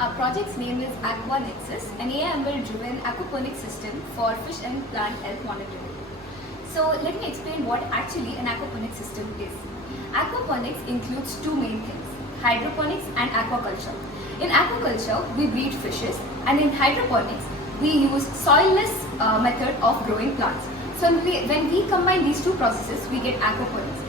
Our project's name is AquaNexus, an AI/ML-driven aquaponics system for fish and plant health monitoring. So let me explain what actually an aquaponics system is. Aquaponics includes two main things: hydroponics and aquaculture. In aquaculture, we breed fishes, and in hydroponics, we use soilless method of growing plants. So when we combine these two processes, we get aquaponics.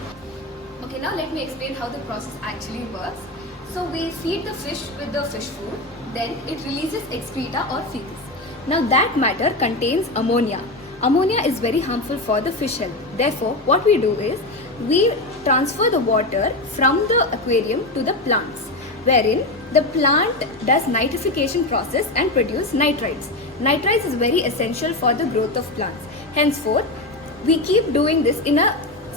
Okay, now let me explain how the process actually works. So we feed the fish with the fish food, then it releases excreta or feces. Now that matter contains ammonia. Ammonia is very harmful for the fish health. Therefore, what we do is we transfer the water from the aquarium to the plants, wherein the plant does nitrification process and produce nitrites. Nitrites is very essential for the growth of plants. Henceforth, we keep doing this in a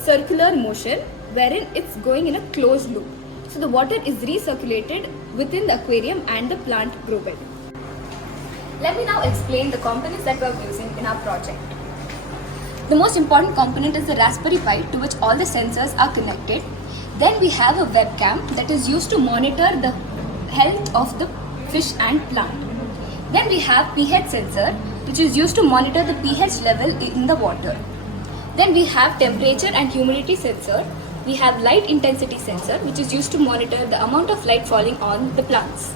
circular motion wherein it's going in a closed loop. So the water is recirculated within the aquarium and the plant grow bed. Let me now explain the components that we are using in our project. The most important component is the Raspberry Pi, to which all the sensors are connected. Then we have a webcam that is used to monitor the health of the fish and plant. Then we have pH sensor, which is used to monitor the pH level in the water. Then we have temperature and humidity sensor. We have light intensity sensor, which is used to monitor the amount of light falling on the plants.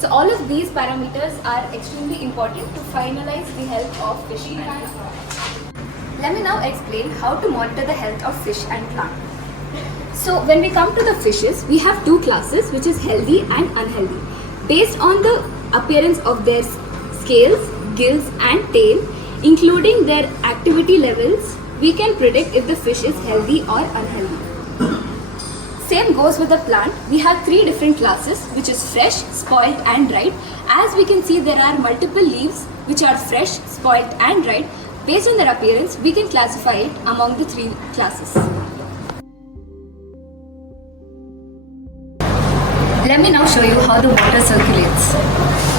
So all of these parameters are extremely important to finalize the health of fish and plant. Let me now explain how to monitor the health of fish and plant. So when we come to the fishes, we have two classes, which is healthy and unhealthy. Based on the appearance of their scales, gills and tail, including their activity levels, we can predict if the fish is healthy or unhealthy. Same goes with the plant. We have three different classes, which is fresh, spoiled and dried. As we can see, there are multiple leaves which are fresh, spoiled and dried. Based on their appearance, we can classify it among the three classes. Let me now show you how the water circulates.